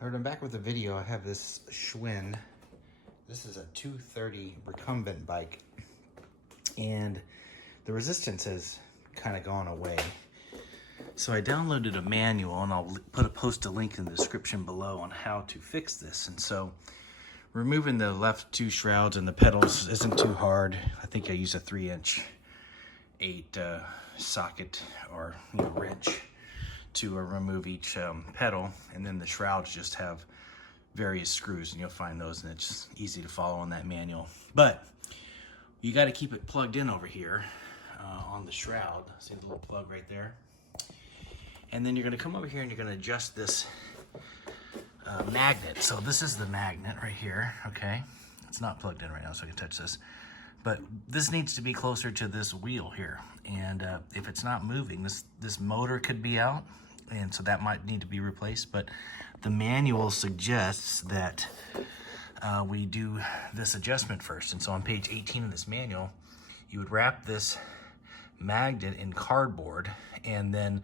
Alright, I'm back with a video. I have this Schwinn. This is a 230 recumbent bike, and the resistance has kind of gone away. So I downloaded a manual, and I'll post a link in the description below on how to fix this. And so removing the left two shrouds and the pedals isn't too hard. I think I use a 3" 8 socket or wrench to remove each pedal, and then the shrouds just have various screws, and you'll find those, and it's easy to follow on that manual. But you got to keep it plugged in over here on the shroud. See the little plug right there? And then you're going to come over here and you're going to adjust this magnet. So this is the magnet right here, okay? It's not plugged in right now, so I can touch this. But this needs to be closer to this wheel here. And if it's not moving, this motor could be out, and so that might need to be replaced. But the manual suggests that we do this adjustment first. And so on page 18 of this manual, you would wrap this magnet in cardboard and then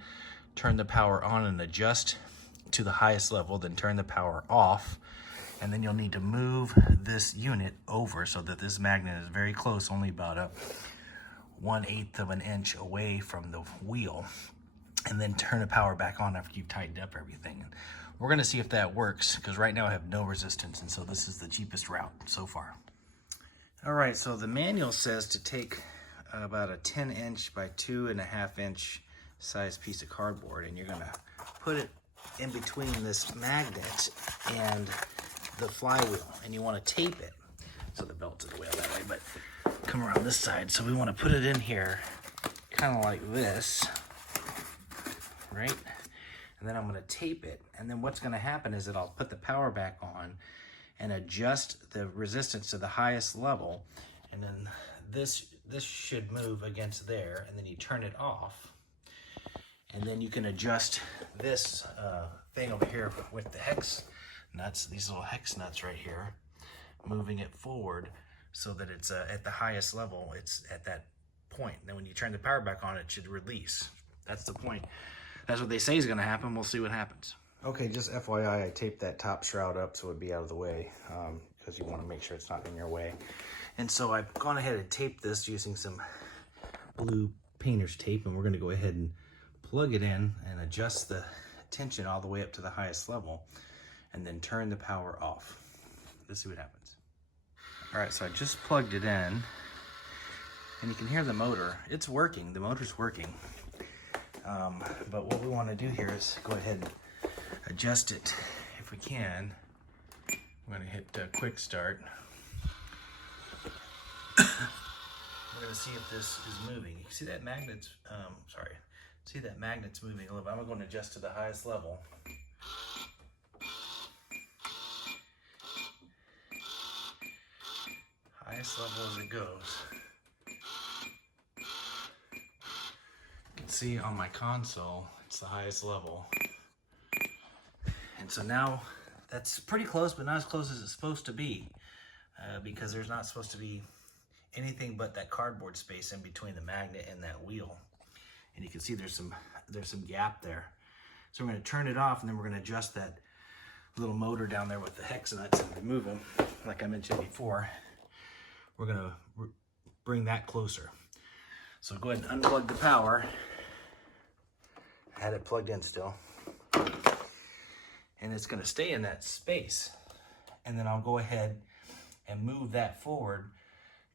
turn the power on and adjust to the highest level, then turn the power off. And then you'll need to move this unit over so that this magnet is very close, only about 1/8 of an inch away from the wheel. And then turn the power back on after you've tightened up everything. And we're gonna see if that works, because right now I have no resistance, and so this is the cheapest route so far. All right, so the manual says to take about a 10" by 2.5" size piece of cardboard, and you're gonna put it in between this magnet and the flywheel, and you want to tape it so the belt's in the wheel that way, but come around this side. So we want to put it in here kind of like this, right? And then I'm going to tape it, and then what's going to happen is that I'll put the power back on and adjust the resistance to the highest level, and then this should move against there, and then you turn it off, and then you can adjust this thing over here with the hex nuts, these little hex nuts right here, moving it forward so that it's at the highest level. It's at that point. Then when you turn the power back on, it should release. That's the point. That's what they say is going to happen. We'll see what happens. Okay, just FYI, I taped that top shroud up so it'd be out of the way, because you want to make sure it's not in your way. And so I've gone ahead and taped this using some blue painter's tape, and we're going to go ahead and plug it in and adjust the tension all the way up to the highest level, and then turn the power off. Let's see what happens. All right, so I just plugged it in, and you can hear the motor. It's working, the motor's working. But what we want to do here is go ahead and adjust it if we can. I'm gonna hit quick start. We're gonna see if this is moving. You can see that magnet's, see that magnet's moving a little bit. I'm going to adjust to the highest level. Highest level as it goes. You can see on my console, it's the highest level. And so now that's pretty close, but not as close as it's supposed to be, because there's not supposed to be anything but that cardboard space in between the magnet and that wheel. And you can see there's some gap there. So we're going to turn it off, and then we're going to adjust that little motor down there with the hex nuts and remove them, like I mentioned before. We're going to bring that closer. So go ahead and unplug the power. I had it plugged in still. And it's going to stay in that space. And then I'll go ahead and move that forward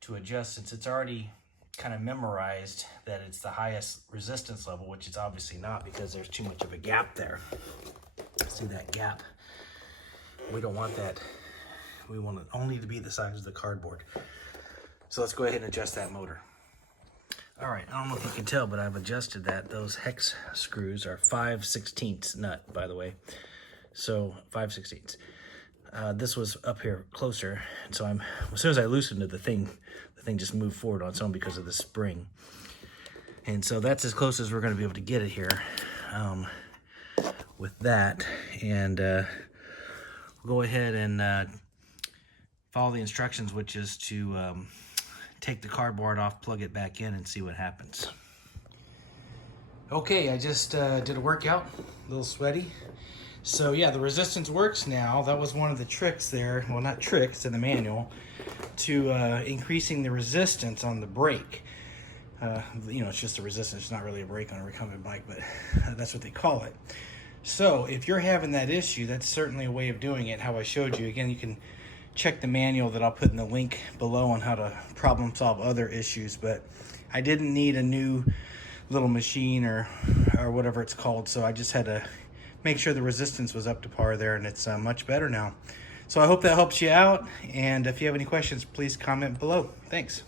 to adjust, since it's already kind of memorized that it's the highest resistance level, which it's obviously not because there's too much of a gap there. See that gap? We don't want that. We want it only to be the size of the cardboard. So let's go ahead and adjust that motor. All right, I don't know if you can tell, but I've adjusted that. Those hex screws are 5/16 nut, by the way. So 5/16. This was up here closer, and so as soon as I loosened it, the thing just moved forward on its own because of the spring. And so that's as close as we're going to be able to get it here with that. And we'll go ahead and follow the instructions, which is to take the cardboard off, plug it back in, and see what happens. Okay, I just did a workout, a little sweaty. So yeah, the resistance works now. That was one of the tricks there. Well, not tricks in the manual to increasing the resistance on the brake. You know, it's just a resistance. It's not really a brake on a recumbent bike, but that's what they call it. So if you're having that issue, that's certainly a way of doing it, how I showed you. Again, you can check the manual that I'll put in the link below on how to problem solve other issues, but I didn't need a new little machine or whatever it's called, so I just had to make sure the resistance was up to par there, and it's much better now. So I hope that helps you out, and if you have any questions, please comment below. Thanks.